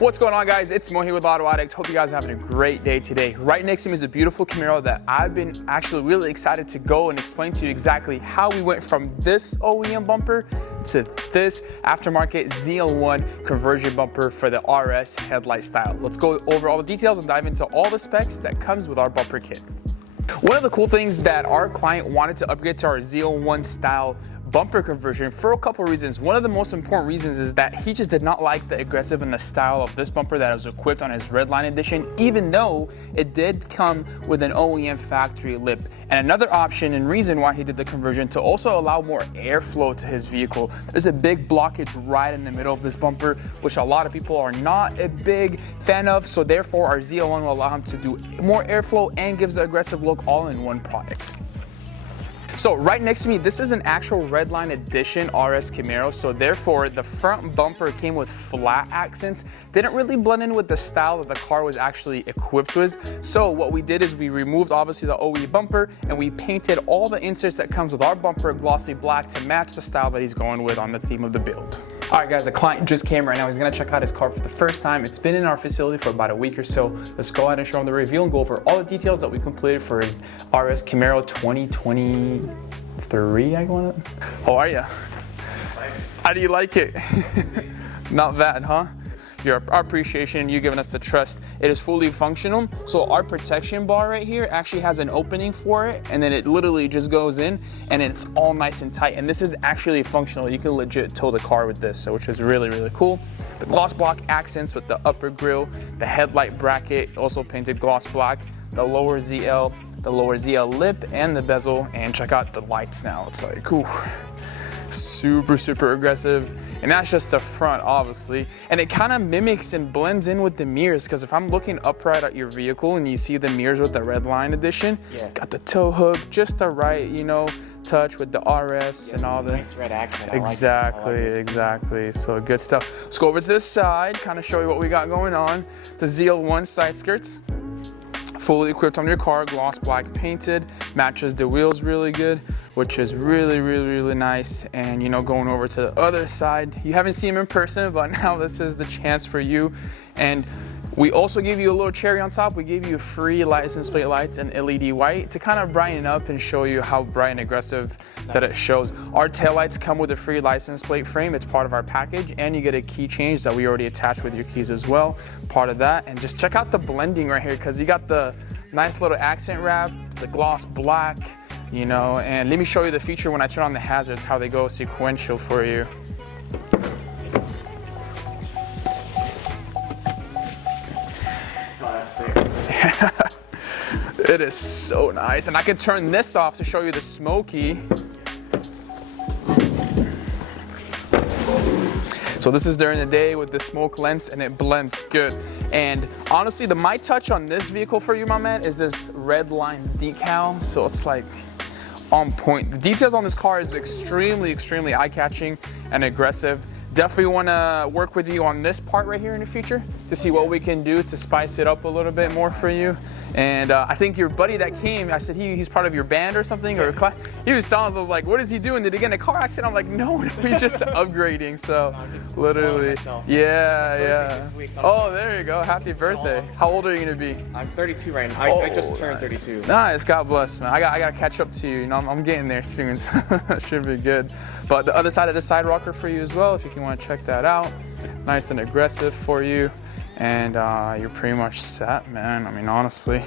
What's going on, guys? It's Mo here with Auto Addict. Hope you guys are having a great day today. Right next to me is a beautiful Camaro that I've been actually really excited to go and explain to you exactly how we went from this OEM bumper to this aftermarket ZL1 conversion bumper for the RS headlight style. Let's go over all the details and dive into all the specs that comes with our bumper kit. One of the cool things that our client wanted to upgrade to our ZL1 style bumper conversion for a couple reasons. One of the most important reasons is that he just did not like the aggressive and the style of this bumper that was equipped on his Redline edition, even though it did come with an OEM factory lip. And another option and reason why he did the conversion to also allow more airflow to his vehicle. There's a big blockage right in the middle of this bumper, which a lot of people are not a big fan of, so therefore our ZL1 will allow him to do more airflow and gives the aggressive look all in one product. So right next to me, this is an actual Redline edition RS Camaro, so therefore the front bumper came with flat accents, didn't really blend in with the style that the car was actually equipped with. So what we did is we removed obviously the OE bumper and we painted all the inserts that comes with our bumper glossy black to match the style that he's going with on the theme of the build. All right guys, the client just came right now. He's gonna check out his car for the first time. It's been in our facility for about a week or so. Let's go ahead and show him the review and go over all the details that we completed for his RS Camaro 2023, I want it. How are you? How do you like it? Not bad, huh? Our appreciation, you giving us the trust. It is fully functional. So our protection bar right here actually has an opening for it, and then it literally just goes in and it's all nice and tight. And this is actually functional. You can legit tow the car with this, so which is really, really cool. The gloss block accents with the upper grille, the headlight bracket, also painted gloss black, the lower ZL, the lower ZL lip, and the bezel. And check out the lights now. It's like, ooh, super aggressive. And that's just the front, obviously. And it kind of mimics and blends in with the mirrors, because if I'm looking upright at your vehicle and you see the mirrors with the Redline edition, got the tow hook, just the right, you know, touch with the RS and all the nice red accent. Exactly. So good stuff. Let's go over to this side, kind of show you what we got going on. The ZL1 side skirts, fully equipped on your car, gloss black painted, matches the wheels really good, which is really nice. And you know, going over to the other side, you haven't seen him in person, but now this is the chance for you. And we also gave you a little cherry on top. We gave you free license plate lights and LED white to kind of brighten up and show you how bright and aggressive that it shows. Our taillights come with a free license plate frame. It's part of our package, and you get a key change that we already attached with your keys as well, part of that. And just check out the blending right here, because you got the nice little accent wrap, the gloss black, you know. And let me show you the feature when I turn on the hazards, how they go sequential for you. It is so nice. And I can turn this off to show you the smoky. So this is during the day with the smoke lens, and it blends good. And honestly, my touch on this vehicle for you, my man, is this Redline decal. So it's like on point. The details on this car is extremely eye-catching and aggressive. Definitely want to work with you on this part right here in the future to see what we can do to spice it up a little bit more for you. And I think your buddy that came, I said he's part of your band or something, or class. He was telling us, I was like, what is he doing? Did he get in a car accident? I'm like, no, he's just upgrading. So literally, yeah. Oh, there you go. Happy birthday. How old are you gonna be? I'm 32 right now. I just turned 32. Nice, God bless, man. I gotta catch up to you. You know, I'm getting there soon, so that should be good. But the other side of the side rocker for you as well, if you want to check that out. Nice and aggressive for you. And you're pretty much set, man. I mean, honestly.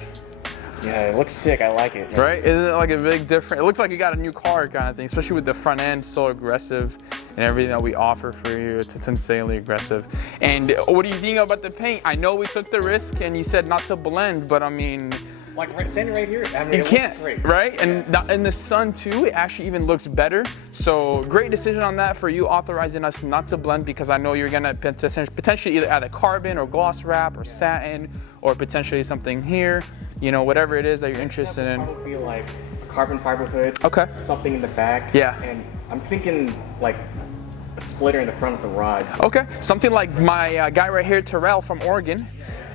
Yeah, it looks sick. I like it. Right? Isn't it like a big difference? It looks like you got a new car kind of thing, especially with the front end so aggressive and everything that we offer for you. It's insanely aggressive. And what do you think about the paint? I know we took the risk and you said not to blend, but I mean, like standing right here, I mean, it can't, great. Right? And in the sun too, it actually even looks better. So great decision on that for you, authorizing us not to blend, because I know you're gonna potentially either add a carbon or gloss wrap or satin, or potentially something here, you know, whatever it is that you're interested in. Probably like a carbon fiber hood. Okay. Something in the back. Yeah. And I'm thinking like a splitter in the front of the rods. Okay. Something like my guy right here, Terrell from Oregon.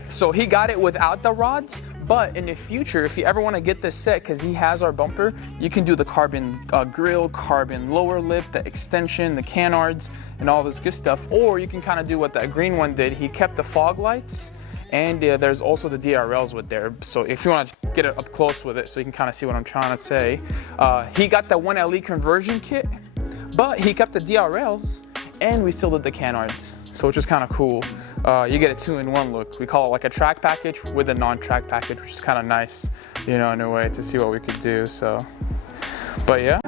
So he got it without the rods, but in the future, if you ever want to get this set, because he has our bumper, you can do the carbon grille, carbon lower lip, the extension, the canards, and all this good stuff. Or you can kind of do what that green one did. He kept the fog lights, and there's also the DRLs with there. So if you want to get it up close with it so you can kind of see what I'm trying to say. He got the 1LE conversion kit, but he kept the DRLs, and we still did the canards, so which is kind of cool. You get a 2-in-1 look. We call it like a track package with a non-track package, which is kind of nice, you know, in a way to see what we could do. So, but yeah.